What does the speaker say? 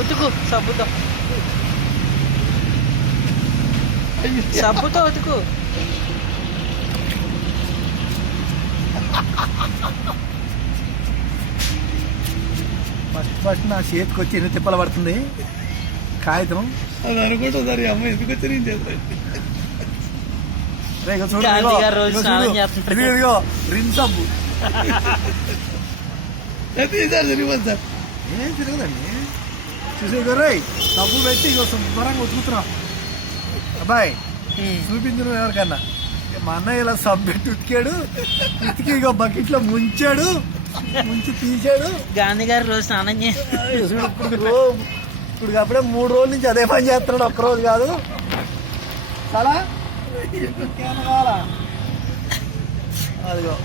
ఉతుకు సబ్బుతో, సబ్బుతో ఉతుకు. ఫస్ట్ నా చేతికి వచ్చి ఎన్ని తిప్పలు పడుతుంది కాగితం. అది అనుకుంటుంది అమ్మ ఎందుకు వచ్చి నేను చేస్తాను. ఇదిగో రిన్ సబ్బు తిరిగిపోదు సార్. ఏం తిరగదండి. చూసే గొర్రెయ్ సబ్బు పెట్టి ఇగో శుభ్రంగా ఉతుకుతున్నాం. అబ్బాయి చూపించిన ఎవరికన్నా మా అన్నయ్య ఇలా సబ్బు పెట్టి ఉతికాడు. ఉతికి ఇగో బకెట్లో ముంచాడు, ముంచి తీసాడు. గాంధీ గారు రోజు స్నానం చేసి ఇప్పుడు అప్పుడే 3 రోజుల నుంచి అదే పని చేస్తున్నాడు, ఒక్కరోజు కాదు. చాలా అదిగో